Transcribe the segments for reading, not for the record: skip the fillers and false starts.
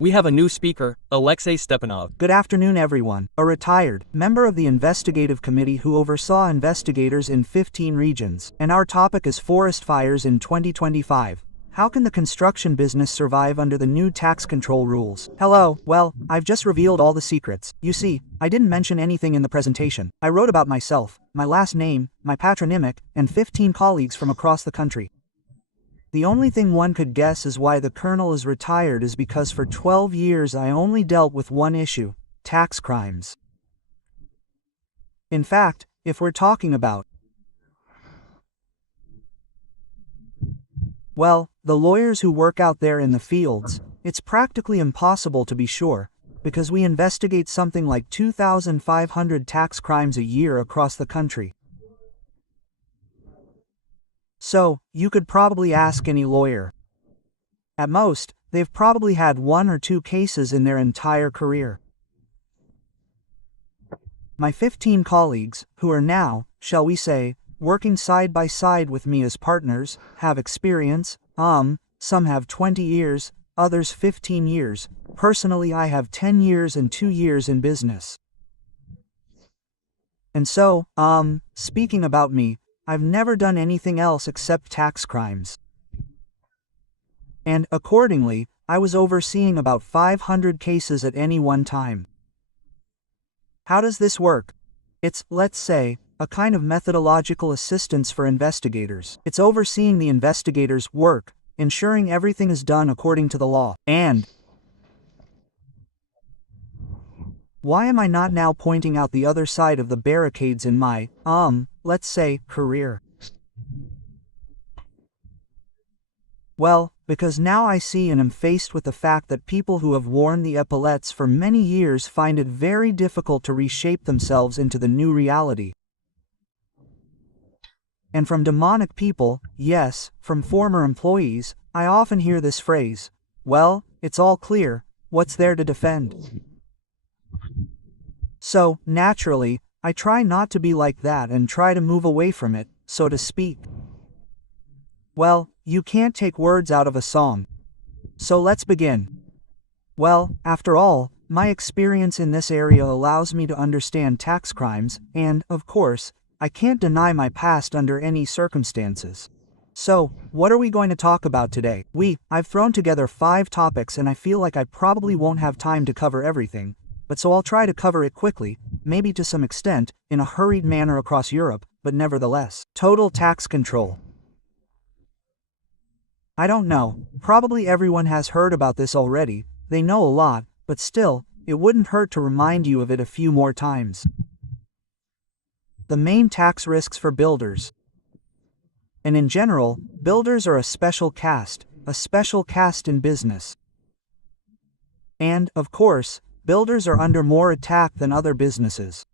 We have a new speaker, Alexei Stepanov. Good afternoon, everyone. A retired member of the investigative committee who oversaw investigators in 15 regions. And our topic is forest fires in 2025. How can the construction business survive under the new tax control rules? Hello, well, I've just revealed all the secrets. You see, I didn't mention anything in the presentation. I wrote about myself, my last name, my patronymic, and 15 colleagues from across the country. The only thing one could guess is why the colonel is retired is because for 12 years I only dealt with one issue: tax crimes. In fact, if we're talking about, well, the lawyers who work out there in the fields, it's practically impossible to be sure, because we investigate something like 2,500 tax crimes a year across the country. So, you could probably ask any lawyer. At most, they've probably had 1 or 2 cases in their entire career. My 15 colleagues, who are now, shall we say, working side by side with me as partners, have experience. Some have 20 years, others 15 years. Personally, I have 10 years and 2 years in business. And so, speaking about me, I've never done anything else except tax crimes. And, accordingly, I was overseeing about 500 cases at any one time. How does this work? It's, let's say, a kind of methodological assistance for investigators. It's overseeing the investigators' work, ensuring everything is done according to the law. And why am I not now pointing out the other side of the barricades in my, let's say, career? Well, because now I see and am faced with the fact that people who have worn the epaulettes for many years find it very difficult to reshape themselves into the new reality. And from demonic people, yes, from former employees, I often hear this phrase: well, it's all clear, what's there to defend? So, naturally, I try not to be like that and try to move away from it, so to speak. Well, you can't take words out of a song. So let's begin. Well, after all, my experience in this area allows me to understand tax crimes, and, of course, I can't deny my past under any circumstances. So, what are we going to talk about today? I've thrown together 5 topics and I feel like I probably won't have time to cover everything, but so I'll try to cover it quickly, maybe to some extent, in a hurried manner across Europe, but nevertheless. Total tax control. I don't know, probably everyone has heard about this already, they know a lot, but still, it wouldn't hurt to remind you of it a few more times. The main tax risks for builders. And in general, builders are a special caste in business. And, of course, builders are under more attack than other businesses.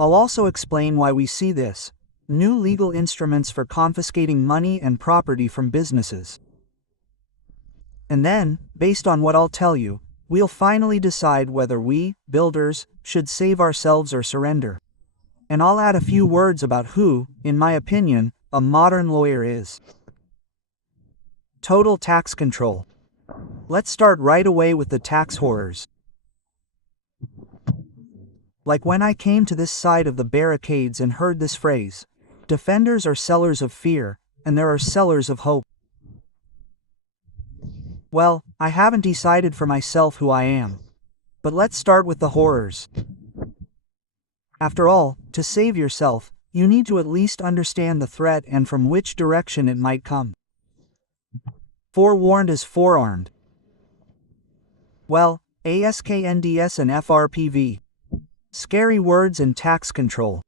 I'll also explain why we see this: new legal instruments for confiscating money and property from businesses. And then, based on what I'll tell you, we'll finally decide whether we, builders, should save ourselves or surrender. And I'll add a few words about who, in my opinion, a modern lawyer is. Total tax control. Let's start right away with the tax horrors. Like when I came to this side of the barricades and heard this phrase: defenders are sellers of fear, and there are sellers of hope. Well, I haven't decided for myself who I am. But let's start with the horrors. After all, to save yourself, you need to at least understand the threat and from which direction it might come. Forewarned is forearmed. Well, ASK NDS and FRPV. Scary words in tax control.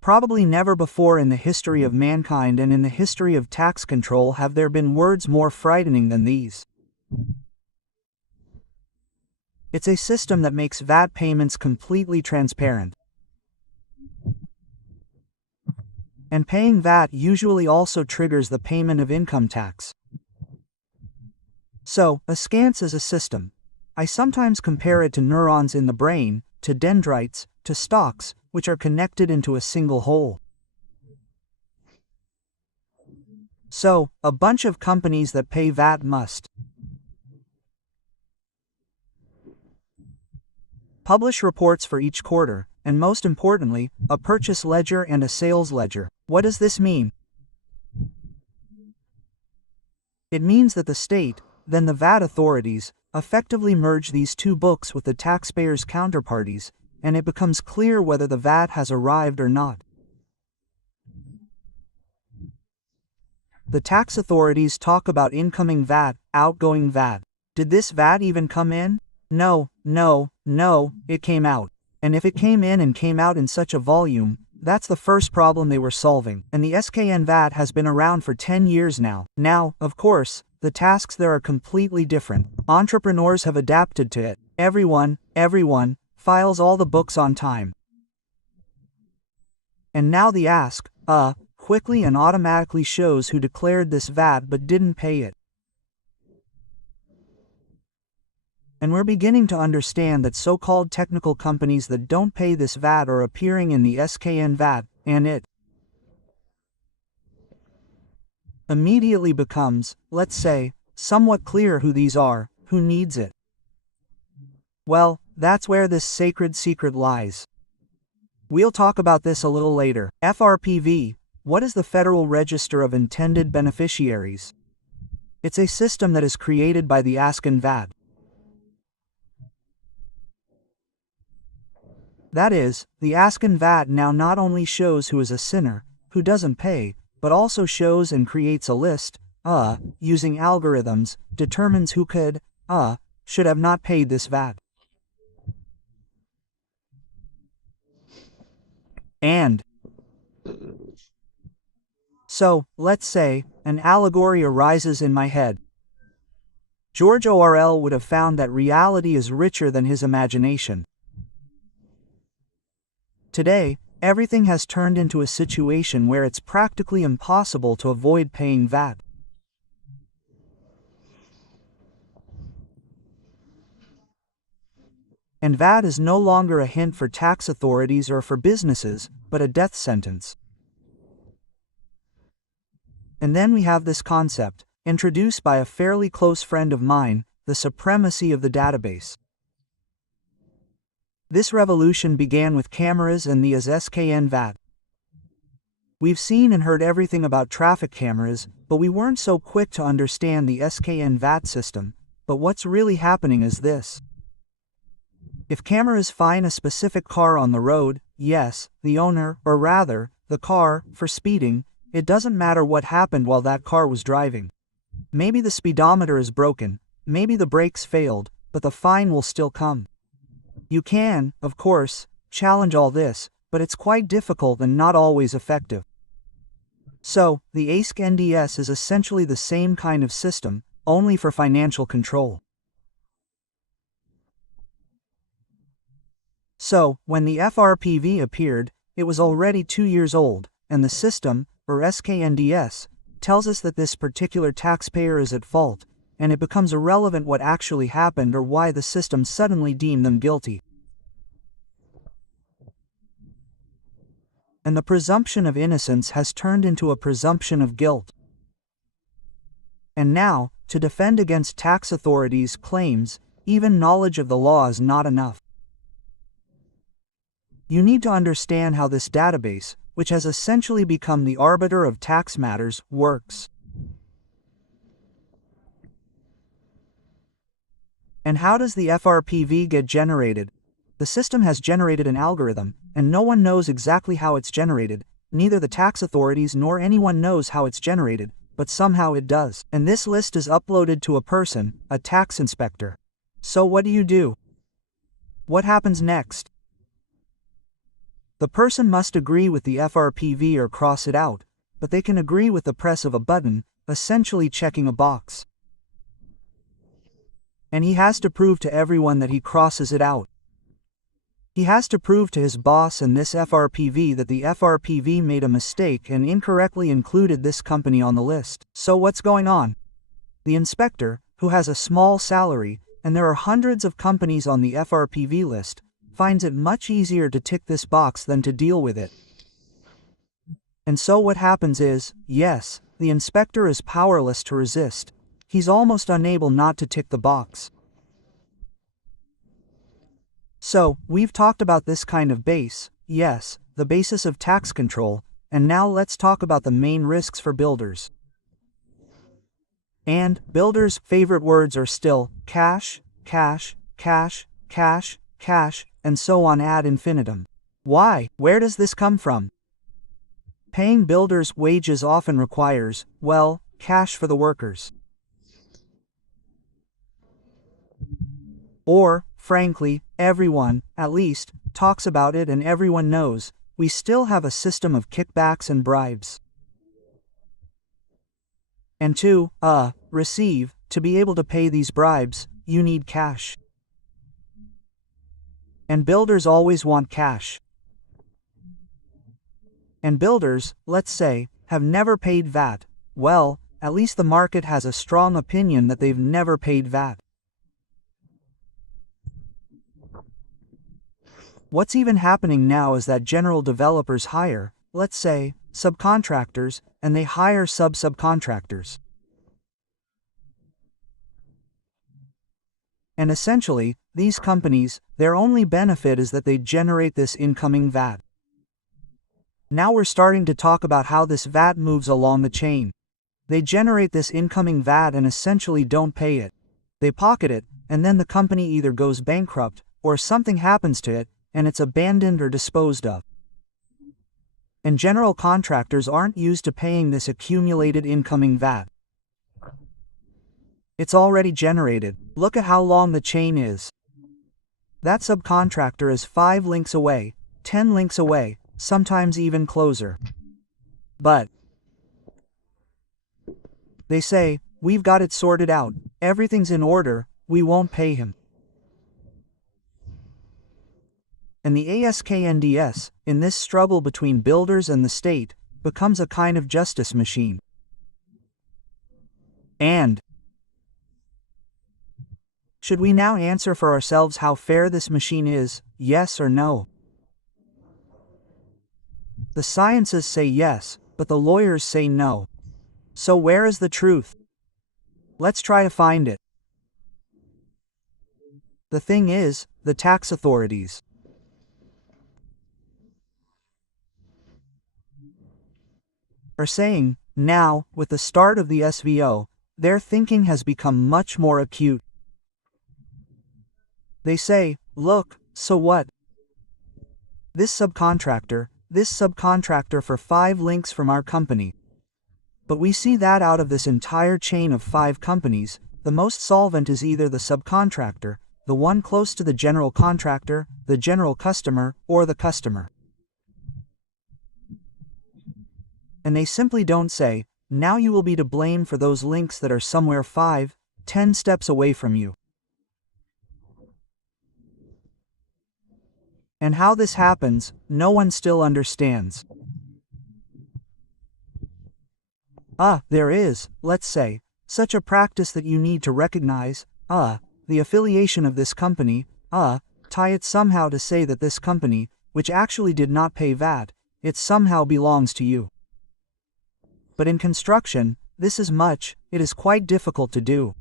Probably never before in the history of mankind and in the history of tax control have there been words more frightening than these. It's a system that makes VAT payments completely transparent. And paying VAT usually also triggers the payment of income tax. So, askance is a system. I sometimes compare it to neurons in the brain, to dendrites, to stalks, which are connected into a single whole. So, a bunch of companies that pay VAT must publish reports for each quarter, and most importantly, a purchase ledger and a sales ledger. What does this mean? It means that the state, then the VAT authorities, effectively merge these two books with the taxpayer's counterparties, and it becomes clear whether the VAT has arrived or not. The tax authorities talk about incoming VAT, outgoing VAT. Did this VAT even come in? No, it came out. And if it came in and came out in such a volume, that's the first problem they were solving. And the SKN VAT has been around for 10 years now. Now, of course, the tasks there are completely different. Entrepreneurs have adapted to it. Everyone files all the books on time. And now the ASK, quickly and automatically shows who declared this VAT but didn't pay it. And we're beginning to understand that so-called technical companies that don't pay this VAT are appearing in the SKN VAT, and it immediately becomes, let's say, somewhat clear who these are, who needs it. Well, that's where this sacred secret lies. We'll talk about this a little later. FRPV, what is the Federal Register of Intended Beneficiaries? It's a system that is created by the ASK VAT. That is, the ASK VAT now not only shows who is a sinner, who doesn't pay, but also shows and creates a list, using algorithms, determines who could, should have not paid this VAT. And so, let's say, an allegory arises in my head. George Orwell would have found that reality is richer than his imagination. Today, everything has turned into a situation where it's practically impossible to avoid paying VAT. And VAT is no longer a hint for tax authorities or for businesses, but a death sentence. And then we have this concept, introduced by a fairly close friend of mine, the supremacy of the database. This revolution began with cameras and the SKN VAT. We've seen and heard everything about traffic cameras, but we weren't so quick to understand the SKN VAT system. But what's really happening is this. If cameras find a specific car on the road, yes, the owner, or rather, the car, for speeding, it doesn't matter what happened while that car was driving. Maybe the speedometer is broken, maybe the brakes failed, but the fine will still come. You can, of course, challenge all this, but it's quite difficult and not always effective. So, the ASK NDS is essentially the same kind of system, only for financial control. So, when the FRPV appeared, it was already 2 years old, and the system, or SKNDS, tells us that this particular taxpayer is at fault, and it becomes irrelevant what actually happened or why the system suddenly deemed them guilty. And the presumption of innocence has turned into a presumption of guilt. And now, to defend against tax authorities' claims, even knowledge of the law is not enough. You need to understand how this database, which has essentially become the arbiter of tax matters, works. And how does the FRPV get generated? The system has generated an algorithm, and no one knows exactly how it's generated, neither the tax authorities nor anyone knows how it's generated, but somehow it does. And this list is uploaded to a person, a tax inspector. So what do? What happens next? The person must agree with the FRPV or cross it out, but they can agree with the press of a button, essentially checking a box. And he has to prove to everyone that he crosses it out. He has to prove to his boss and this FRPV that the FRPV made a mistake and incorrectly included this company on the list. So what's going on? The inspector, who has a small salary, and there are hundreds of companies on the FRPV list, finds it much easier to tick this box than to deal with it. And so what happens is, yes, the inspector is powerless to resist. He's almost unable not to tick the box. So, we've talked about this kind of base, yes, the basis of tax control, and now let's talk about the main risks for builders. And builders' favorite words are still cash, cash, cash, cash, cash, and so on ad infinitum. Why? Where does this come from? Paying builders' wages often requires, well, cash for the workers. Or, frankly, everyone, at least, talks about it and everyone knows, we still have a system of kickbacks and bribes. And to receive, to be able to pay these bribes, you need cash. And builders always want cash. And builders, let's say, have never paid VAT. Well, at least the market has a strong opinion that they've never paid VAT. What's even happening now is that general developers hire, let's say, subcontractors, and they hire subcontractors. And essentially, these companies, their only benefit is that they generate this incoming VAT. Now we're starting to talk about how this VAT moves along the chain. They generate this incoming VAT and essentially don't pay it. They pocket it, and then the company either goes bankrupt, or something happens to it, and it's abandoned or disposed of. And general contractors aren't used to paying this accumulated incoming VAT. It's already generated. Look at how long the chain is. That subcontractor is 5 links away, 10 links away, sometimes even closer. But they say, we've got it sorted out, everything's in order, we won't pay him. And the ASK NDS, in this struggle between builders and the state, becomes a kind of justice machine. And should we now answer for ourselves how fair this machine is, yes or no? The sciences say yes, but the lawyers say no. So where is the truth? Let's try to find it. The thing is, the tax authorities are saying, now, with the start of the SVO, their thinking has become much more acute. They say, look, so what? This subcontractor for 5 links from our company. But we see that out of this entire chain of 5 companies, the most solvent is either the subcontractor, the one close to the general contractor, the general customer, or the customer. And they simply don't say, now you will be to blame for those links that are somewhere 5, 10 steps away from you. And how this happens, no one still understands. There is, let's say, such a practice that you need to recognize, the affiliation of this company, tie it somehow to say that this company, which actually did not pay VAT, it somehow belongs to you. But in construction, it is quite difficult to do.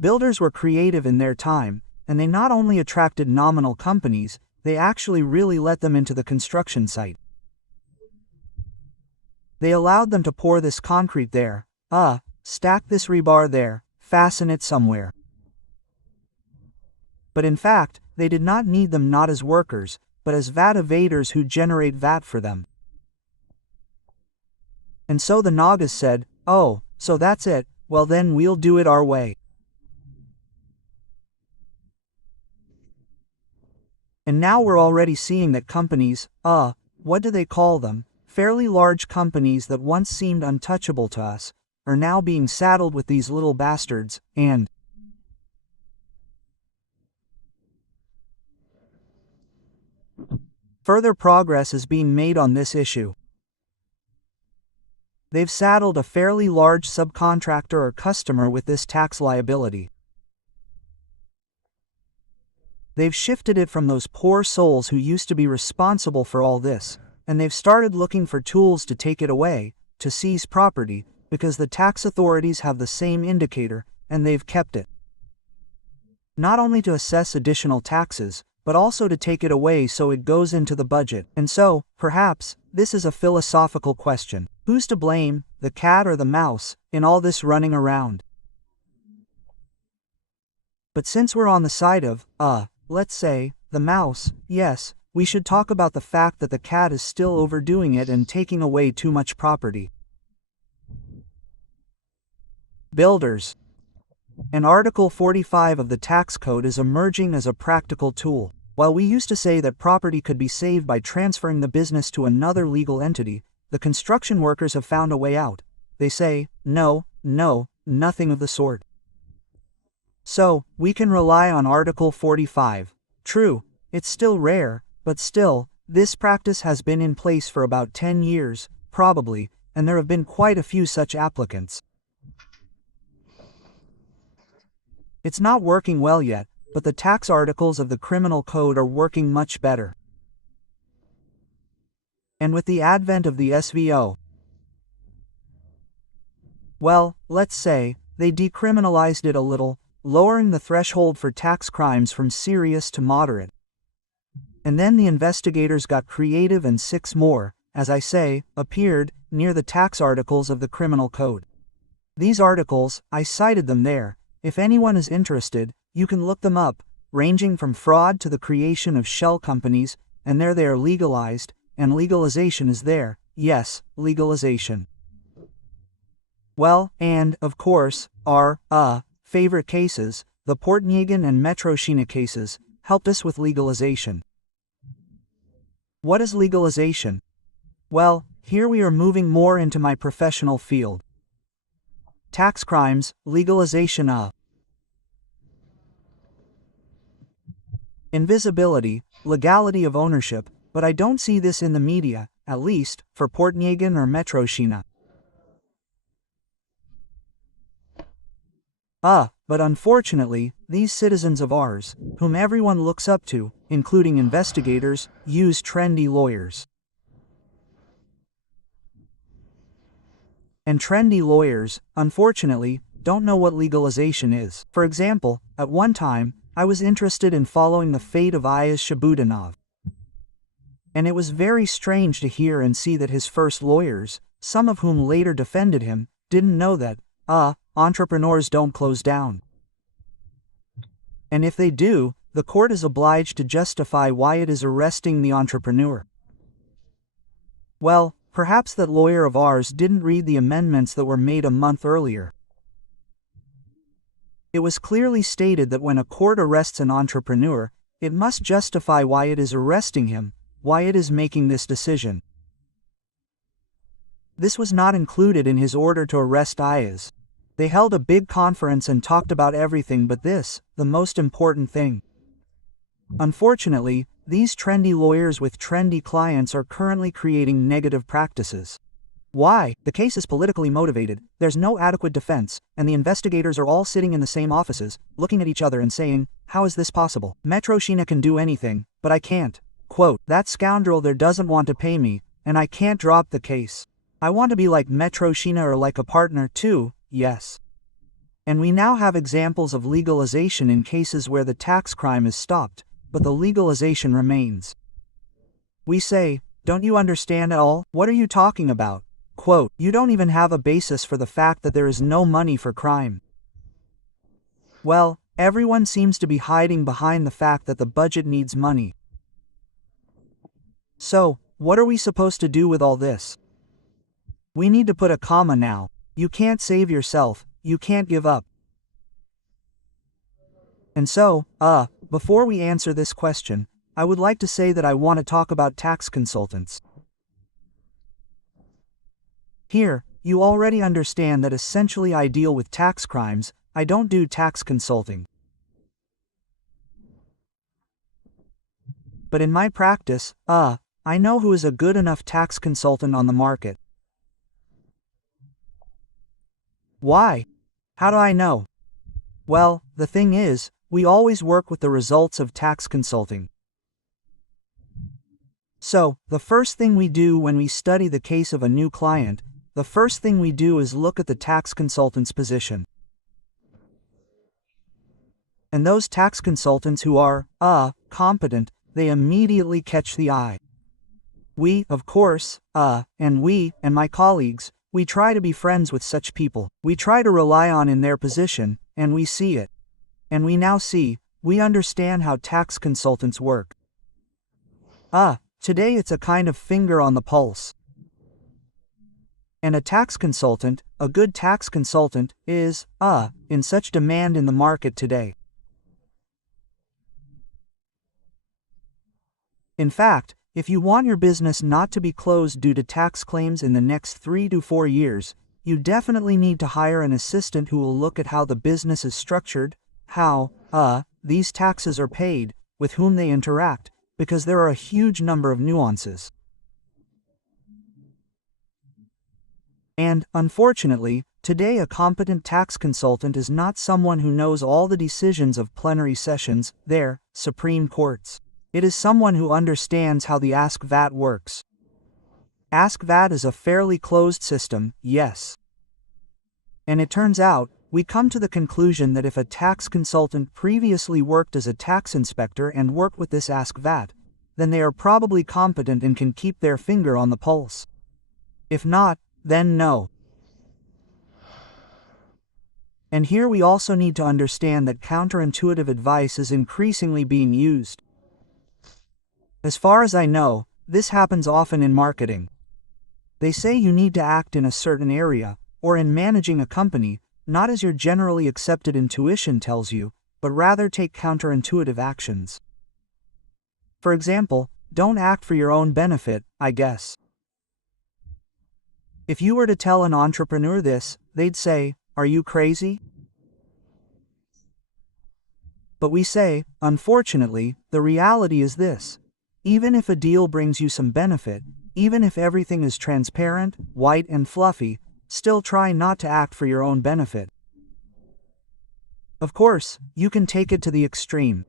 Builders were creative in their time, and they not only attracted nominal companies, they actually really let them into the construction site. They allowed them to pour this concrete there, stack this rebar there, fasten it somewhere. But in fact, they did not need them not as workers, but as VAT evaders who generate VAT for them. And so the Nagas said, oh, so that's it, well then we'll do it our way. And now we're already seeing that companies, what do they call them, fairly large companies that once seemed untouchable to us, are now being saddled with these little bastards, and further progress is being made on this issue. They've saddled a fairly large subcontractor or customer with this tax liability. They've shifted it from those poor souls who used to be responsible for all this, and they've started looking for tools to take it away, to seize property, because the tax authorities have the same indicator, and they've kept it. Not only to assess additional taxes, but also to take it away so it goes into the budget. And so, perhaps, this is a philosophical question. Who's to blame, the cat or the mouse, in all this running around? But since we're on the side of, let's say, the mouse, yes, we should talk about the fact that the cat is still overdoing it and taking away too much property. Builders. And Article 45 of the tax code is emerging as a practical tool. While we used to say that property could be saved by transferring the business to another legal entity, the construction workers have found a way out. They say, no, nothing of the sort. So, we can rely on Article 45. True, it's still rare, but still, this practice has been in place for about 10 years, probably, and there have been quite a few such applicants. It's not working well yet, but the tax articles of the criminal code are working much better. And with the advent of the SVO, well, let's say, they decriminalized it a little, lowering the threshold for tax crimes from serious to moderate. And then the investigators got creative and 6 more, as I say, appeared, near the tax articles of the criminal code. These articles, I cited them there. If anyone is interested, you can look them up, ranging from fraud to the creation of shell companies, and there they are legalized, and legalization is there, yes, legalization. Well, and, of course, our, favorite cases, the Portniegan and Metroshina cases, helped us with legalization. What is legalization? Well, here we are moving more into my professional field. Tax crimes, legalization of. Invisibility, legality of ownership, but I don't see this in the media, at least, for Portniegan or Metroshina. But unfortunately, these citizens of ours, whom everyone looks up to, including investigators, use trendy lawyers. And trendy lawyers, unfortunately, don't know what legalization is. For example, at one time, I was interested in following the fate of Ayaz Shabudanov. And it was very strange to hear and see that his first lawyers, some of whom later defended him, didn't know that, entrepreneurs don't close down. And if they do, the court is obliged to justify why it is arresting the entrepreneur. Well, perhaps that lawyer of ours didn't read the amendments that were made a month earlier. It was clearly stated that when a court arrests an entrepreneur, it must justify why it is arresting him, why it is making this decision. This was not included in his order to arrest Ayaz. They held a big conference and talked about everything but this, the most important thing. Unfortunately, these trendy lawyers with trendy clients are currently creating negative practices. Why? The case is politically motivated, there's no adequate defense, and the investigators are all sitting in the same offices, looking at each other and saying, how is this possible? Metroshina can do anything, but I can't. Quote, that scoundrel there doesn't want to pay me, and I can't drop the case. I want to be like Metroshina or like a partner too, yes. And we now have examples of legalization in cases where the tax crime is stopped, but the legalization remains. We say, don't you understand at all? What are you talking about? Quote, you don't even have a basis for the fact that there is no money for crime. Well, everyone seems to be hiding behind the fact that the budget needs money. So, what are we supposed to do with all this? We need to put a comma now. You can't save yourself, you can't give up. And so, before we answer this question, I would like to say that I want to talk about tax consultants. Here, you already understand that essentially I deal with tax crimes, I don't do tax consulting. But in my practice, I know who is a good enough tax consultant on the market. Why? How do I know? Well, the thing is, we always work with the results of tax consulting. So, the first thing we do when we study the case of a new client, the first thing we do is look at the tax consultant's position. And those tax consultants who are, competent, they immediately catch the eye. We, of course, and my colleagues, we try to be friends with such people. We try to rely on in their position, and we see it. And we now see, we understand how tax consultants work. Today it's a kind of finger on the pulse. And a tax consultant, a good tax consultant, is, in such demand in the market today. In fact, if you want your business not to be closed due to tax claims in the next 3 to 4 years, you definitely need to hire an assistant who will look at how the business is structured, how, these taxes are paid, with whom they interact, because there are a huge number of nuances. And, unfortunately, today a competent tax consultant is not someone who knows all the decisions of plenary sessions, their Supreme Courts. It is someone who understands how the ASK VAT works. ASK VAT is a fairly closed system, yes. And it turns out, we come to the conclusion that if a tax consultant previously worked as a tax inspector and worked with this ASK VAT, then they are probably competent and can keep their finger on the pulse. If not, then no. And here we also need to understand that counterintuitive advice is increasingly being used. As far as I know, this happens often in marketing. They say you need to act in a certain area, or in managing a company, not as your generally accepted intuition tells you, but rather take counterintuitive actions. For example, don't act for your own benefit, I guess. If you were to tell an entrepreneur this, they'd say, "Are you crazy?" But we say, unfortunately, the reality is this. Even if a deal brings you some benefit, even if everything is transparent, white and fluffy, still try not to act for your own benefit. Of course, you can take it to the extreme.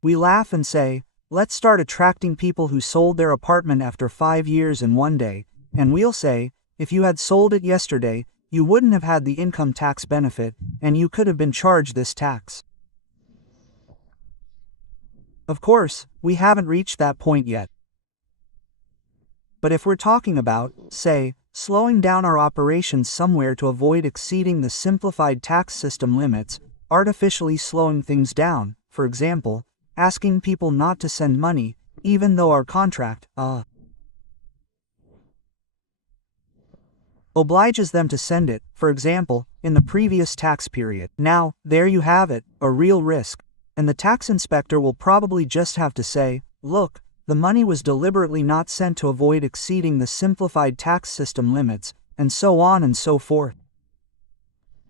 We laugh and say, let's start attracting people who sold their apartment after 5 years in one day, and we'll say, if you had sold it yesterday, you wouldn't have had the income tax benefit, and you could have been charged this tax. Of course, we haven't reached that point yet. But if we're talking about, say, slowing down our operations somewhere to avoid exceeding the simplified tax system limits, artificially slowing things down, for example, asking people not to send money, even though our contract, obliges them to send it, for example, in the previous tax period. Now, there you have it, a real risk. And the tax inspector will probably just have to say, look, the money was deliberately not sent to avoid exceeding the simplified tax system limits, and so on and so forth.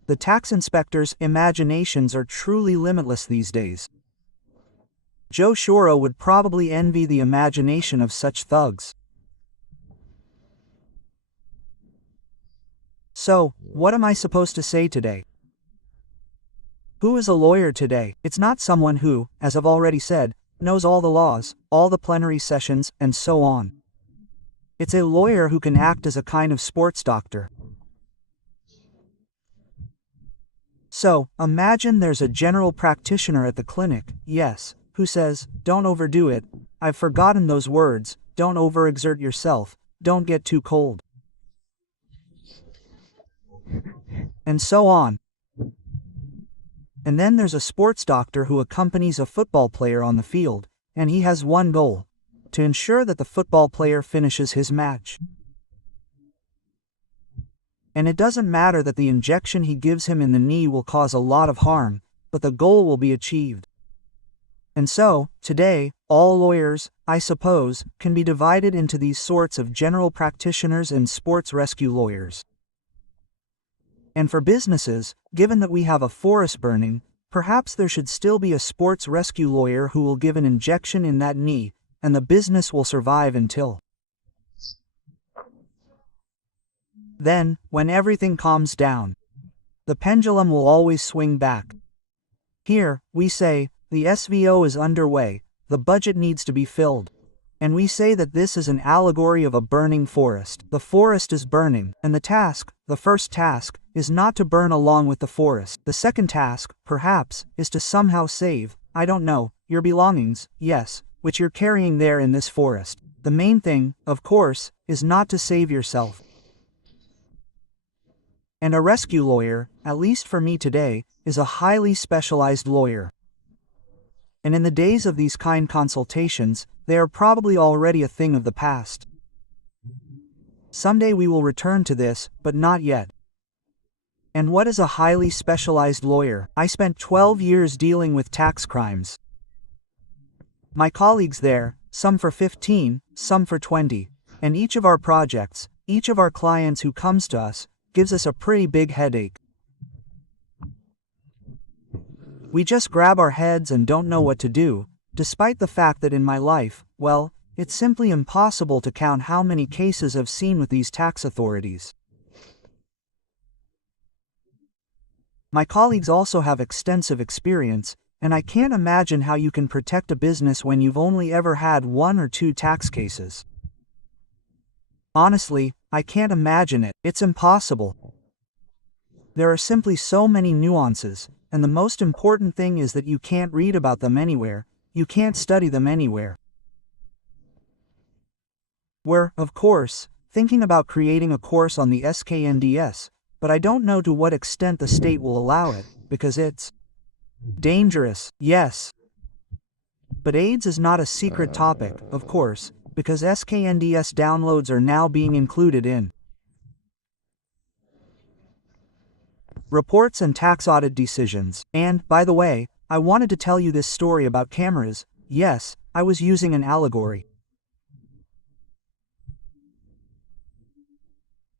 The tax inspector's imaginations are truly limitless these days. Joe Shoro would probably envy the imagination of such thugs. So, what am I supposed to say today? Who is a lawyer today? It's not someone who, as I've already said, knows all the laws, all the plenary sessions, and so on. It's a lawyer who can act as a kind of sports doctor. So, imagine there's a general practitioner at the clinic, yes, who says, don't overdo it, I've forgotten those words, don't overexert yourself, don't get too cold. And so on. And then there's a sports doctor who accompanies a football player on the field, and he has one goal: to ensure that the football player finishes his match. And it doesn't matter that the injection he gives him in the knee will cause a lot of harm, but the goal will be achieved. And so, today, all lawyers, I suppose, can be divided into these sorts of general practitioners and sports rescue lawyers. And for businesses, given that we have a forest burning, perhaps there should still be a sports rescue lawyer who will give an injection in that knee, and the business will survive until. Then, when everything calms down, the pendulum will always swing back. Here, we say, the SVO is underway, the budget needs to be filled. And we say that this is an allegory of a burning forest. The forest is burning, and the first task, is not to burn along with the forest. The second task, perhaps, is to somehow save, I don't know, your belongings, yes, which you're carrying there in this forest. The main thing, of course, is not to save yourself. And a rescue lawyer, at least for me today, is a highly specialized lawyer. And in the days of these kind consultations, they are probably already a thing of the past. Someday we will return to this, but not yet. And what is a highly specialized lawyer? I spent 12 years dealing with tax crimes. My colleagues there, some for 15, some for 20, and each of our projects, each of our clients who comes to us, gives us a pretty big headache. We just grab our heads and don't know what to do, despite the fact that in my life, well, it's simply impossible to count how many cases I've seen with these tax authorities. My colleagues also have extensive experience, and I can't imagine how you can protect a business when you've only ever had 1 or 2 tax cases. Honestly, I can't imagine it. It's impossible. There are simply so many nuances, and the most important thing is that you can't read about them anywhere, you can't study them anywhere. We're, of course, thinking about creating a course on the ASK NDS, but I don't know to what extent the state will allow it, because it's dangerous, yes. But AIDS is not a secret topic, of course, because ASK NDS downloads are now being included in reports and tax audit decisions. And, by the way, I wanted to tell you this story about cameras. Yes, I was using an allegory.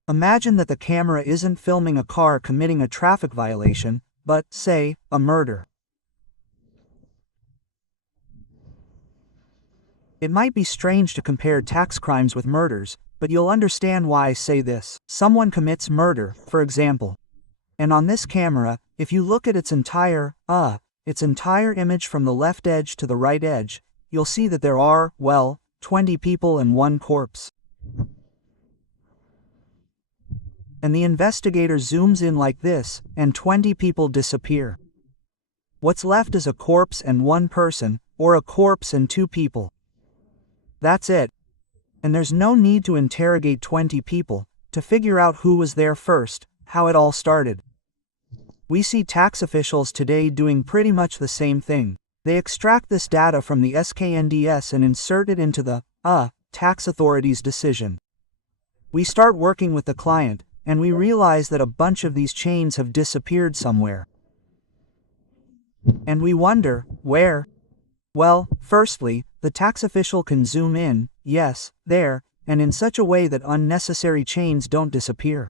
Imagine that the camera isn't filming a car committing a traffic violation, but, say, a murder. It might be strange to compare tax crimes with murders, but you'll understand why I say this. Someone commits murder, for example. And on this camera, if you look at its entire image from the left edge to the right edge, you'll see that there are, well, 20 people and 1 corpse. And the investigator zooms in like this, and 20 people disappear. What's left is a corpse and 1 person, or a corpse and 2 people. That's it. And there's no need to interrogate 20 people, to figure out who was there first, how it all started. We see tax officials today doing pretty much the same thing. They extract this data from the ASK NDS and insert it into the tax authority's decision. We start working with the client, and we realize that a bunch of these chains have disappeared somewhere. And we wonder, where? Well, firstly, the tax official can zoom in, yes, there, and in such a way that unnecessary chains don't disappear.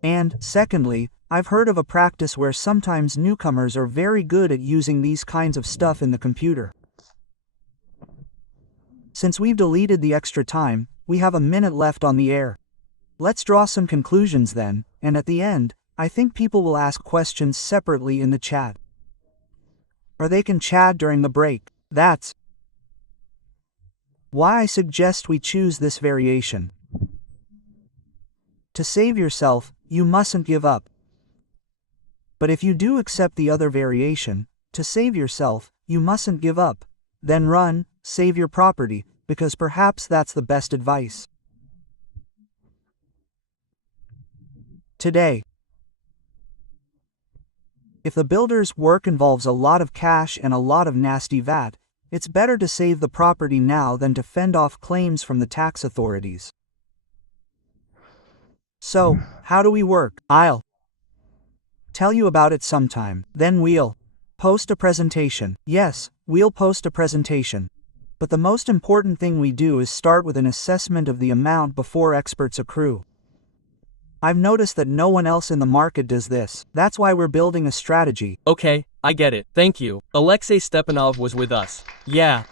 And, secondly, I've heard of a practice where sometimes newcomers are very good at using these kinds of stuff in the computer. Since we've deleted the extra time, we have a minute left on the air. Let's draw some conclusions then, and at the end, I think people will ask questions separately in the chat. Or they can chat during the break. That's why I suggest we choose this variation. To save yourself, you mustn't give up. But if you do accept the other variation, to save yourself, you mustn't give up, then run, save your property, because perhaps that's the best advice. Today, if the builder's work involves a lot of cash and a lot of nasty VAT, it's better to save the property now than to fend off claims from the tax authorities. So, how do we work? I'll tell you about it sometime. Then we'll post a presentation. Yes, we'll post a presentation. But the most important thing we do is start with an assessment of the amount before experts accrue. I've noticed that no one else in the market does this. That's why we're building a strategy. Okay, I get it. Thank you. Alexei Stepanov was with us. Yeah.